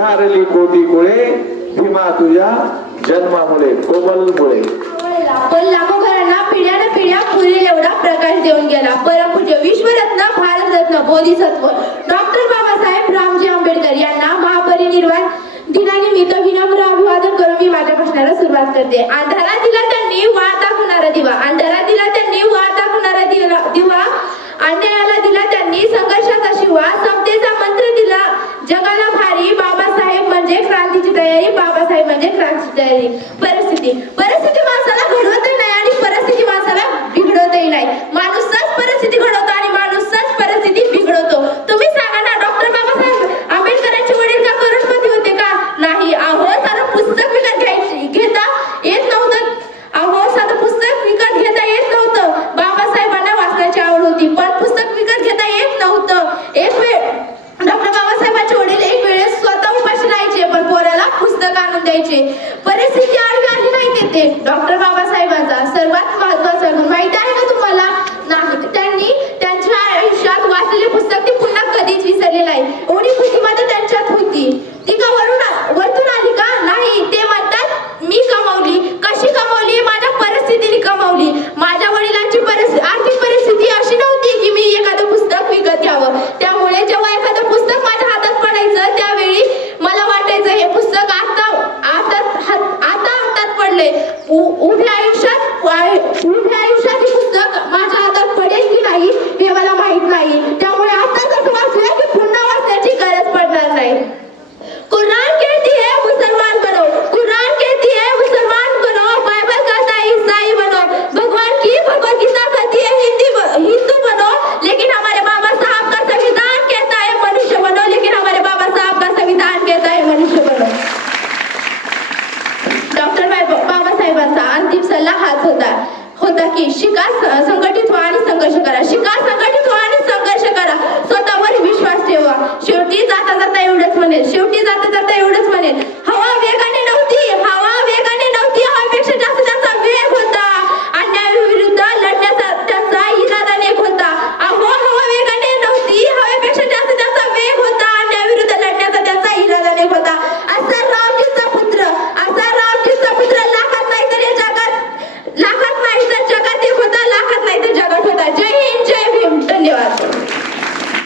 उधारली कोटी कुळे भीमा तुझ्या जन्मामुळे कोमल मुळे. पण लाखो घरांना पिढ्यान पिढ्या पुरेल एवढा प्रकाश देऊन गेला परमपूज्य विश्वरत्न भारतरत्न बोधिसत्व डॉक्टर बाबासाहेब रामजी आंबेडकर यांना महापरिनिर्वाण दिनानिमित्त विनम्र अभिवादन करून मी माझ्या भाषणाला सुरुवात करते. अंधारात दिला त्यांनी वाट दाखवणारा दिवा, अंधारात दिला त्यांनी वाट दाखवणारा दिवा, अन्यायाला दिला त्यांनी संघर्षाचा शिवा, समतेचा मंत्र दिला जगाला भारी. बाबासाहेब म्हणजे क्रांतीची तयारी, बाबासाहेब म्हणजे क्रांतीची तयारी. परिस्थिती माणसाला घडवतही नाही आणि परिस्थिती माणसाला बिघडवतही नाही. माणूसच परिस्थिती घडवतो आणि माणूसच परिस्थिती बिघडवतो. तुम्ही सांगा ना, डॉक्टर बाबासाहेब आंबेडकरांचे वडील का करोडपती होते का? नाही. अहो साधं पुस्तक घेता येत नव्हतं. अहो साधं पुस्तक विकत घेता येत नव्हतं. बाबासाहेबांना वाचण्याची आवड होती पण पुस्तक विकत घेता येत नव्हतं. एक वेळ डॉक्टर बाबासाहेबांचे वडील एक वेळेस स्वतः उपाशी राहायचे पण पोराला पुस्तक आणून द्यायचे. परिस्थिती आडवी आली नाही तिथे. डॉक्टर बाबासाहेबांचा सर्वात महत्वाचा गुण माहिती आहे का तुम्हाला? नाही. त्यांनी त्यांच्या आयुष्यात वाचलेले पुस्तक ते पुन्हा कधीच विसरले नाही. एवढी बुद्धिमत्ता त्यांच्यात होती. ती का वरतून आली का? नाही. ते म्हणतात मी कमावली. कशी कमावली? माझ्या परिस्थितीने कमावली. माझ्या वडिलांची आर्थिक परिस्थिती अशी नव्हती की मी एखादं पुस्तक विकत घ्यावं. त्यामुळे जेव्हा एखादं पुस्तक माझ्या हातात पडायचं त्यावेळी मला वाटायचं हे पुस्तक आता हातात पडले. उभ्या आयुष्यात हे पुस्तक माझ्या हातात पडेल की नाही हे मला माहित नाही. त्यामुळे आताच वाचूया की पुन्हा वाचण्याची गरज पडणार नाही. कुरान कहती है मुसलमान बनो, कुरान कहती है मुसलमान बनो, बाइबल कहता है ईसाई बनो, भगवान की भगवदगीता कहती है हिंदू बनो, लेकिन हमारे बाबा साहब का संविधान कहता है मनुष्य बनो, लेकिन हमारे बाबा साहब का संविधान कहता है मनुष्य बनो. डॉक्टर बाबासाहेबांचा अंतिम सल्ला हाच होता की शिका, संघटित व्हा आणि संघर्ष करा. शिका,